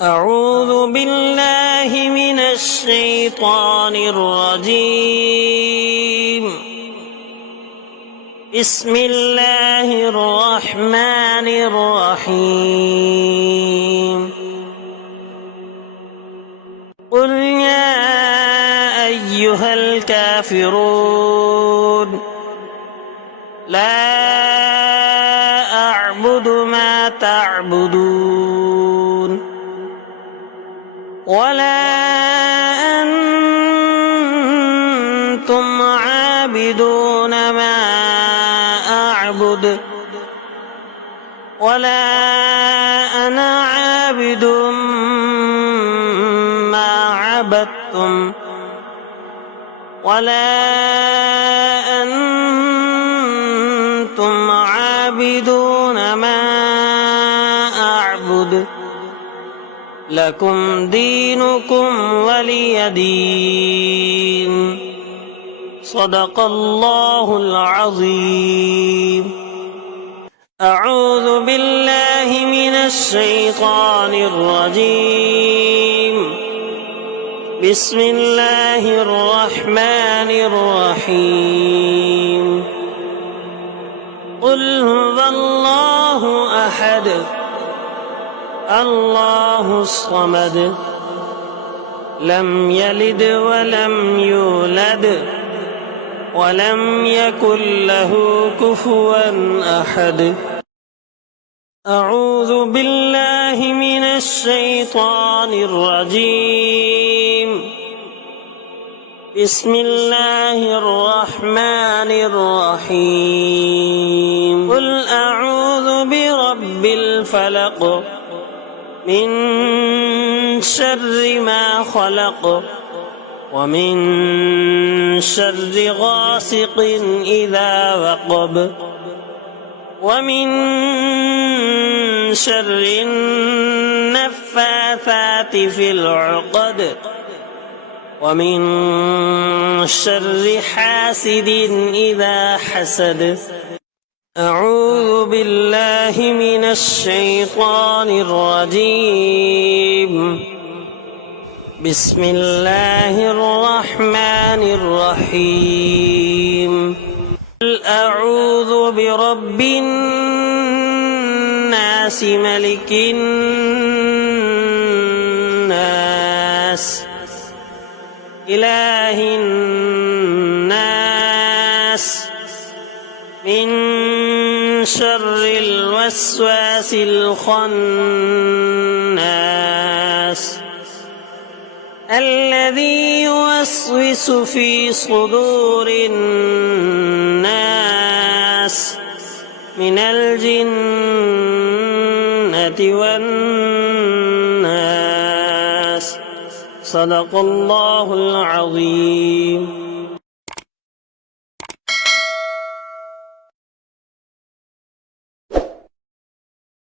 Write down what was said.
أعوذ بالله من الشيطان الرجيم. بسم الله الرحمن الرحيم. قل يا أيها الكافرون لا أعبد ما تعبدون ولا أنتم عابدون ما أعبد ولا أنا عابد ما عبدتم ولا أنتم عابدون ما أعبد لكم دينكم ولي دين. صدق الله العظيم. أعوذ بالله من الشيطان الرجيم. بسم الله الرحمن الرحيم. قل هو الله أحد الله الصمد لم يلد ولم يولد ولم يكن له كفوا أحد. أعوذ بالله من الشيطان الرجيم. بسم الله الرحمن الرحيم. قل أعوذ برب الفلق من شر ما خلق ومن شر غاسق إذا وقب ومن شر النفاثات في العقد ومن شر حاسد إذا حسد. أعوذ بالله من الشيطان الرجيم. بسم الله الرحمن الرحيم. قل أعوذ برب الناس ملك الناس إله الناس من شر الوسواس الخناس الذي يوسوس في صدور الناس من الجنة والناس. صدق الله العظيم.